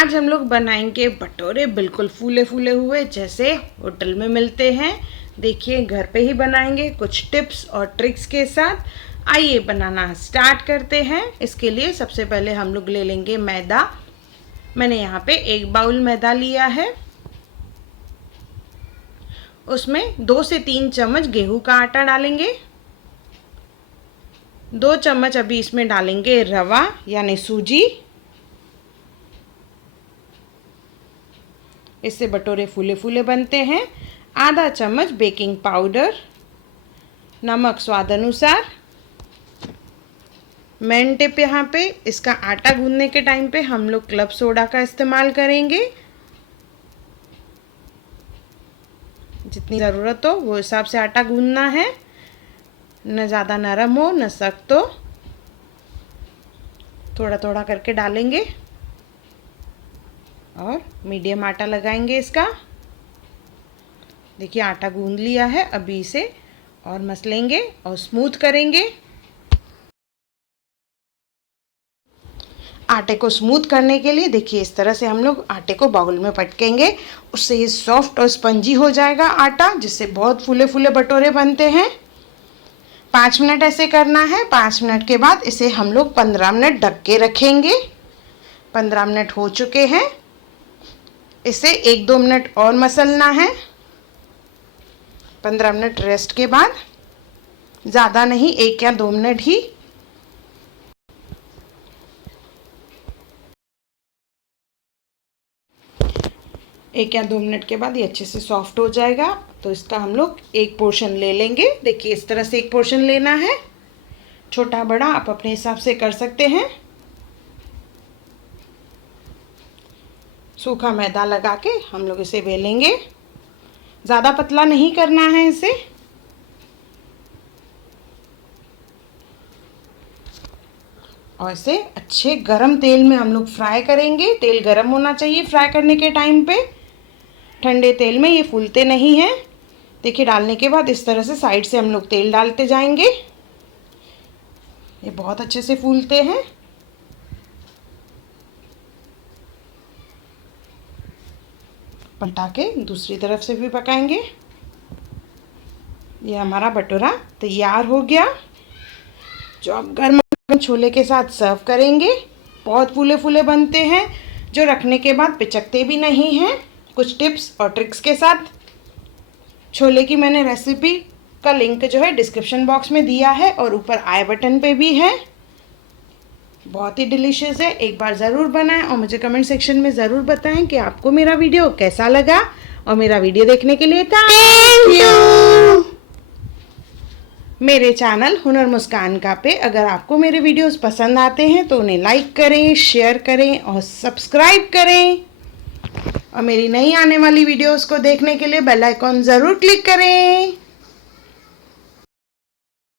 आज हम लोग बनाएंगे भटूरे बिल्कुल फूले फूले हुए जैसे होटल में मिलते हैं। देखिए घर पे ही बनाएंगे कुछ टिप्स और ट्रिक्स के साथ। आइए बनाना स्टार्ट करते हैं। इसके लिए सबसे पहले हम लोग ले लेंगे मैदा। मैंने यहाँ पे 1 बाउल मैदा लिया है। उसमें 2 से 3 चम्मच गेहूं का आटा डालेंगे। 2 चम्मच अभी इसमें डालेंगे रवा यानी सूजी। इससे भटूरे फूले फूले बनते हैं। आधा चम्मच बेकिंग पाउडर, नमक स्वाद अनुसार। मेन टिप यहाँ पे, इसका आटा गूंदने के टाइम पे हम लोग क्लब सोडा का इस्तेमाल करेंगे। जितनी ज़रूरत हो वो हिसाब से आटा गूंदना है, न ज़्यादा नरम हो न सख्त हो। थोड़ा थोड़ा करके डालेंगे और मीडियम आटा लगाएंगे इसका। देखिए आटा गूंद लिया है। अभी इसे और मसलेंगे और स्मूथ करेंगे। आटे को स्मूथ करने के लिए देखिए इस तरह से हम लोग आटे को बाउल में पटकेंगे। उससे ये सॉफ्ट और स्पंजी हो जाएगा आटा, जिससे बहुत फूले फूले भटूरे बनते हैं। 5 मिनट ऐसे करना है। 5 मिनट के बाद इसे हम लोग 15 मिनट ढक के रखेंगे। 15 मिनट हो चुके हैं। इसे 1-2 मिनट और मसलना है। 15 मिनट रेस्ट के बाद, ज़्यादा नहीं 1 या 2 मिनट ही। एक या 2 मिनट के बाद ये अच्छे से सॉफ्ट हो जाएगा। तो इसका हम लोग एक पोर्शन ले लेंगे। देखिए इस तरह से एक पोर्शन लेना है। छोटा बड़ा आप अपने हिसाब से कर सकते हैं। सूखा मैदा लगा के हम लोग इसे बेलेंगे। ज़्यादा पतला नहीं करना है इसे। और इसे अच्छे गरम तेल में हम लोग फ्राई करेंगे। तेल गरम होना चाहिए फ्राई करने के टाइम पे। ठंडे तेल में ये फूलते नहीं हैं। देखिए डालने के बाद इस तरह से साइड से हम लोग तेल डालते जाएंगे। ये बहुत अच्छे से फूलते हैं। पलटा के दूसरी तरफ से भी पकाएंगे। ये हमारा भटूरा तैयार हो गया, जो आप गर्म छोले के साथ सर्व करेंगे। बहुत फूले फूले बनते हैं, जो रखने के बाद पिचकते भी नहीं हैं। कुछ टिप्स और ट्रिक्स के साथ। छोले की मैंने रेसिपी का लिंक जो है डिस्क्रिप्शन बॉक्स में दिया है और ऊपर आई बटन पे भी है। बहुत ही डिलीशियस है। एक बार ज़रूर बनाएं और मुझे कमेंट सेक्शन में ज़रूर बताएं कि आपको मेरा वीडियो कैसा लगा। और मेरा वीडियो देखने के लिए थैंक यू। मेरे चैनल हुनर मुस्कान का पे अगर आपको मेरे वीडियोस पसंद आते हैं तो उन्हें लाइक करें, शेयर करें और सब्सक्राइब करें। और मेरी नई आने वाली वीडियोस को देखने के लिए बेल आइकॉन ज़रूर क्लिक करें।